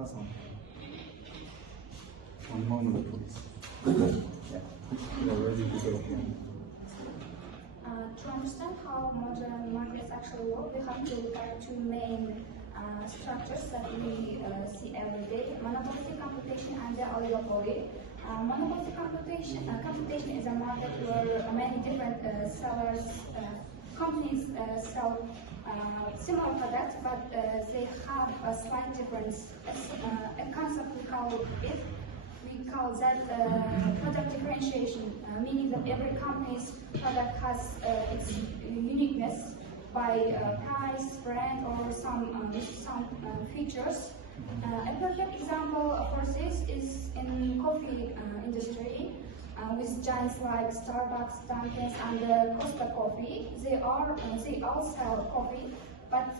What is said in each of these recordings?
Awesome. One moment, please. Yeah, we are ready to go again. To understand how modern markets actually work, we have to look at two main structures that we see every day: monopolistic competition and the oligopoly. Monopolistic competition is a market where many different companies sell similar products, but they have a slight difference. A concept we call that product differentiation, meaning that every company's product has its uniqueness by price, brand, or some features. A perfect example for this is in coffee industry, with giants like Starbucks, Dunkin', and Costa Coffee. They all sell coffee, but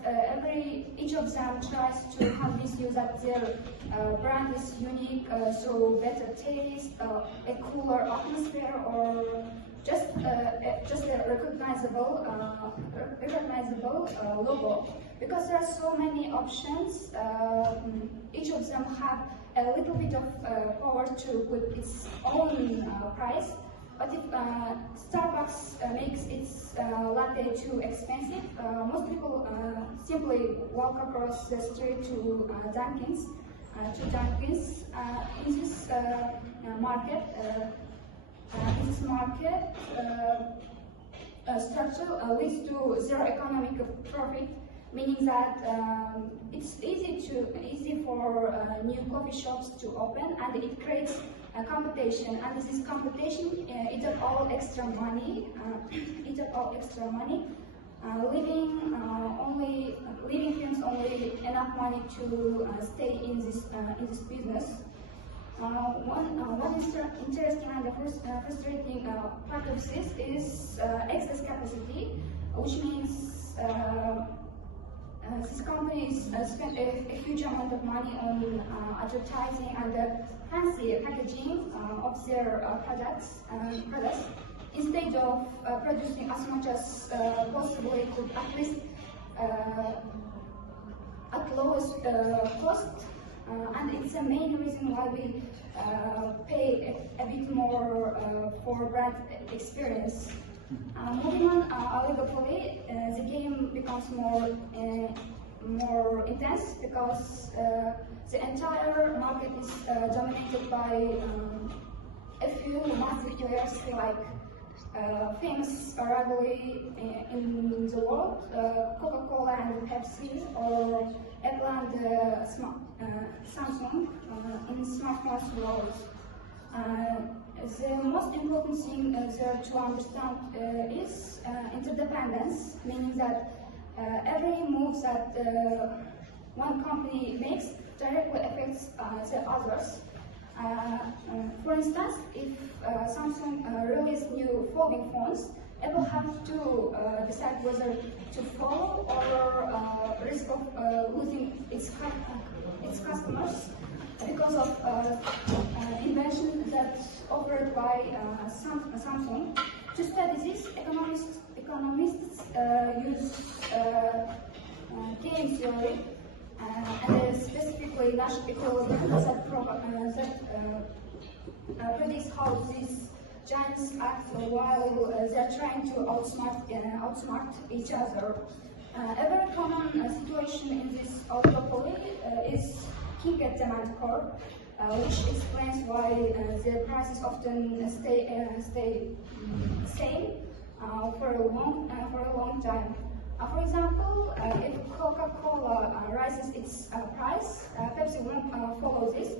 each of them tries to convince you that their brand is unique, so better taste, a cooler atmosphere, or just a recognizable logo. Because there are so many options, each of them have a little bit of power to put its own price. But if Starbucks makes its latte too expensive, most people simply walk across the street to Dunkin's. In this market, structure leads to zero economic profit, meaning that it's easy for new coffee shops to open, and it creates a competition. And this competition eats up all extra money. Leaving firms only enough money to stay in this business. One interesting and frustrating part of this is excess capacity, which means these companies spend a huge amount of money on advertising and fancy packaging of their products, instead of producing as much as possible. It could at least at lowest cost. And it's the main reason why we pay a bit more for brand experience. Moving on, oligopoly, the game becomes more intense because the entire market is dominated by a few massive players like famous rivalry in the world, Coca-Cola and Pepsi, or Apple and Samsung in smartphones world. The most important thing there to understand is interdependence, meaning that every move that one company makes directly affects the others. For instance, if Samsung releases new folding phones, Apple have to decide whether to follow or risk of losing its customers because of invention that's offered by Samsung. To study this, economists use game theory and specifically Nash equilibrium that predicts how these giants act while they're trying to outsmart each other. A very common situation in this oligopoly is king at demand curve, which explains why the prices often stay same for a long time. For example, if Coca-Cola raises its price, Pepsi won't follow this,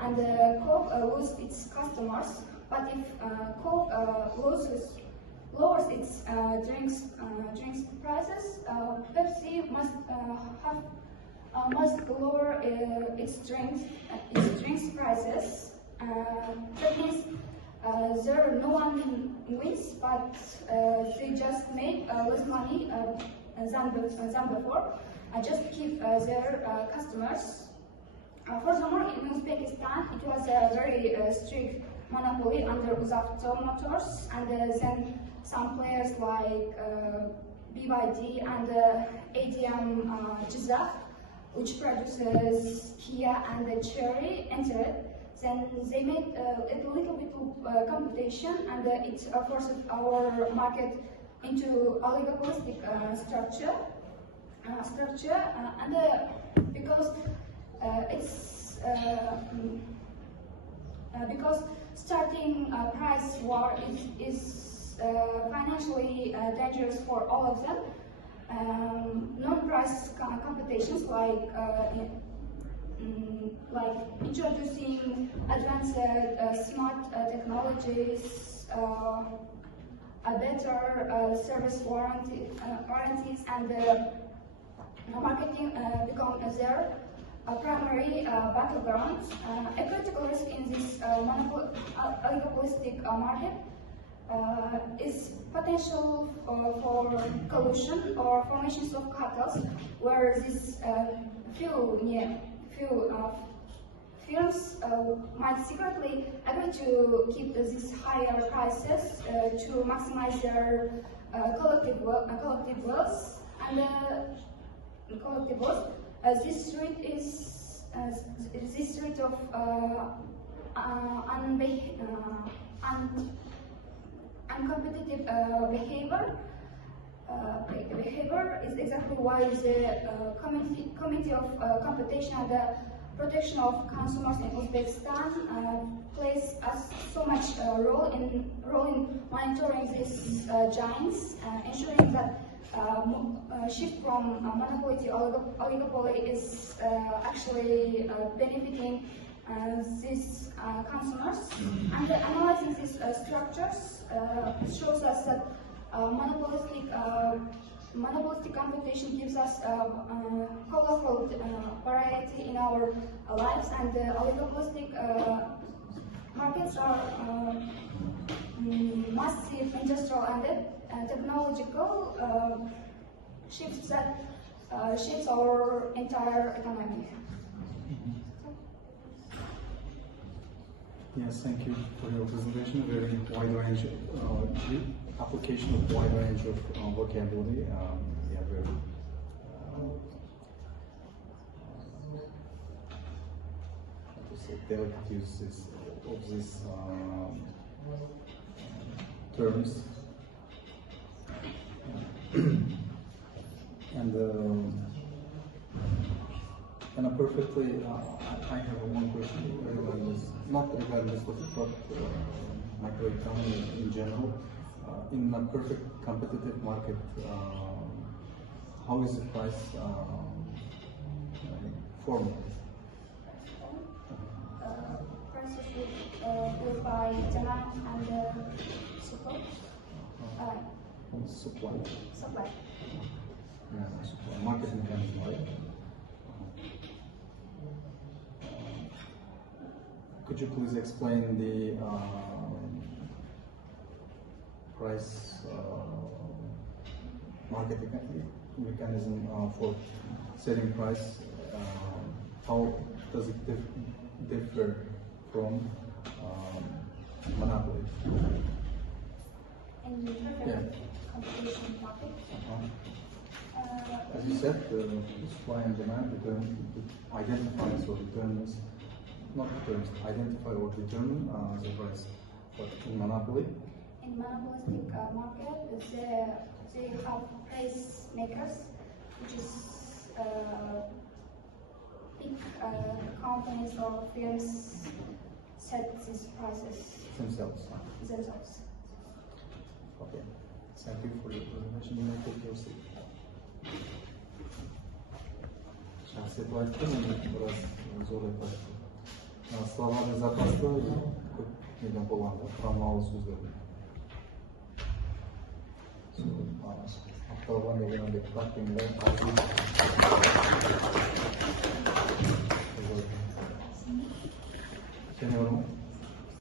and Coke loses its customers. But if Coke lowers its drinks prices, Pepsi must lower its drinks prices. That means no one wins, but they just make less money than before. Just keep their customers. Furthermore, in Uzbekistan, it was a very strict monopoly under Uzavto Motors, and then some players like BYD and ADM Jizak which produces Kia and Cherry, entered. Then they made a little bit of competition, and it forced our market into oligopolistic structure, and because because starting a price war is financially dangerous for all of them. Non-price competitions like introducing advanced smart technologies, a better service warranties, and marketing become their primary battlegrounds. A critical risk in this oligopolistic market is potential for collusion or formations of cartels, where these few firms might secretly agree to keep these higher prices to maximize their collective wealth and collective wealth. This rate of uncompetitive behavior is exactly why the Committee of Competition and the Protection of Consumers in Uzbekistan plays so much role in monitoring these giants, ensuring that shift from monopoly to oligopoly is actually benefiting these consumers. And analyzing these structures shows us that monopolistic competition gives us colorful variety in our lives, and oligopolistic markets are massive industrial and technological shifts that shapes our entire economy. Yes, thank you for your presentation. Very wide range application of wide range of vocabulary. Yeah, very how to say, delicate uses of these terms. And a perfectly, I have one question regarding this, not regarding this topic, but microeconomy in general. In a perfect competitive market, how is the price formed? Prices will by demand and supply. Supply. Supply. Yeah, supply. Market mechanism, right? Could you please explain the price market mechanism for setting price? How does it differ from monopoly? In the perfect competition market. As you said, supply and demand identifies or determines, not determines, identify or determine the price. But in monopoly? In monopolistic market, they have price makers, which is big companies or firms set these prices Themselves. themselves. Okay. Thank you for your presentation. You may take your seat. Şahsiyet başta mı? Biraz zor etmiştim. Словарный запас да көп неден болғанда құрамалы сөздер. Ақтауға дегенде картинга сен бар ма?